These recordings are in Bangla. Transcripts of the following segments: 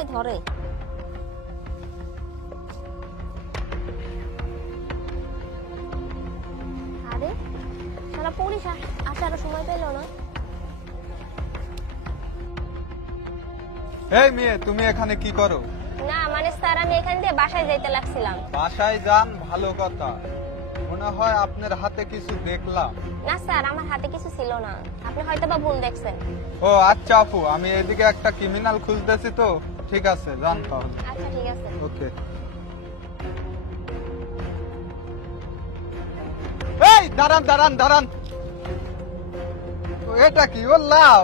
শালাই ধরে। আরে শালা পুলিশ আসার সময় পেল না। এই মেয়ে, তুমি এখানে কি করো? না মানে স্যার, আমি এখান দিয়ে বাসায় যাইতে লাগছিলাম। বাসায় যান, ভালো কথা। মনে হয় আপনার হাতে কিছু দেখলাম। না স্যার, আমার হাতে কিছু ছিল না, আপনি হয়তো বা ভুল দেখছেন। ও আচ্ছা আপু, আমি এদিকে একটা ক্রিমিনাল খুঁজতেছি তো। ঠিক আছে, যান তাহলে। আচ্ছা ঠিক আছে। ওকে। এই দাঁড়ান দাঁড়ান দাঁড়ান, এটা কি? ও লাউ?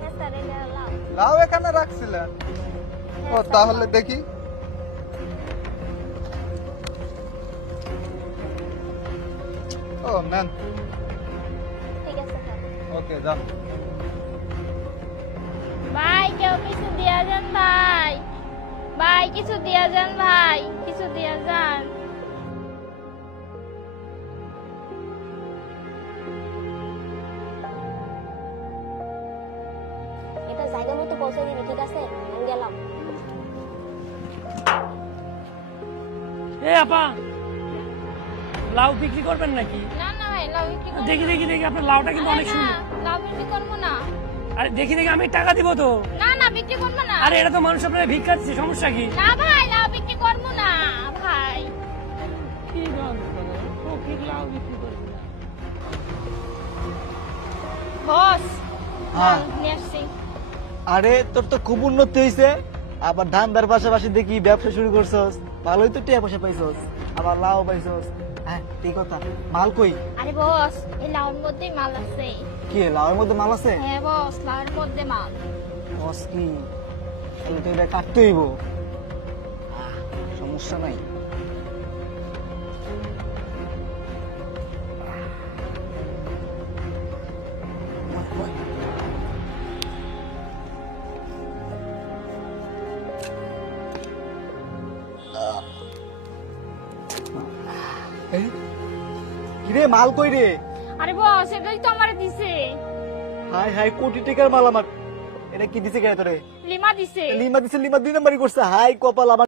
হ্যাঁ স্যার, এটা লাও। লাউ এখানে রাখছিলেন? ও হ্যাঁ, তাহলে দেখি। ও নেন। ঠিক আছে স্যার। ওকে, যান। ভাই কেউ কিছু দিয়া যান ভাই, ভাই কিছু দিয়া যান, ভাই কিছু দিয়া যান। এটা জায়গা মতো পৌঁছে দিবি, ঠিক আছে? আমি গেলাম। এ আপা, লাউ বিক্রি করবেন নাকি? না না ভাই, লাউ বিক্রি করবো দেখি দেখি দেখি, আপনার লাউটা কিন্তু অনেক না, সুন্দর। লাউ বিক্রি করবো না। আরে দেখি দেখি, আমি টাকা দিব তো। না না, বিক্রি করবো না। আরে এটা তো মানুষ আপনার ভিক্ষা দিচ্ছে, সমস্যা কি? না ভাই, লাউ বিক্রি করবো না ভাই। কি লাউ বিক্রি করবো না? বস হ্যাঁ। নিয়ে আসছি। আরে তোর তো খুব উন্নতি হয়েছে, আবার ধান্দার পাশাপাশি দেখি ব্যবসা শুরু করছস, ভালোই তো টাকা পয়সা পাইছস, আবার লাভ পাইছস। হ্যাঁ ঠিক কথা, মাল কই? আরে বস, এই লাউর মধ্যে মাল আছে। কি লাউয়ের মধ্যে মাল আছে? হ্যাঁ বস, লাউর মধ্যে মাল। বস কি তাহলে তো এটা কাটতে হইব। সমস্যা নাই। কিরে মাল কই রে? আরে বস, এটাই তো আমারে দিছে। হাই হাই, কোটি টাকার মাল আমার। এটা কি দিছে কেন তোরে? লিমা দিছে। লিমা দিছে? লিমা 2 নাম্বারই করছে। হাই কপাল আমার।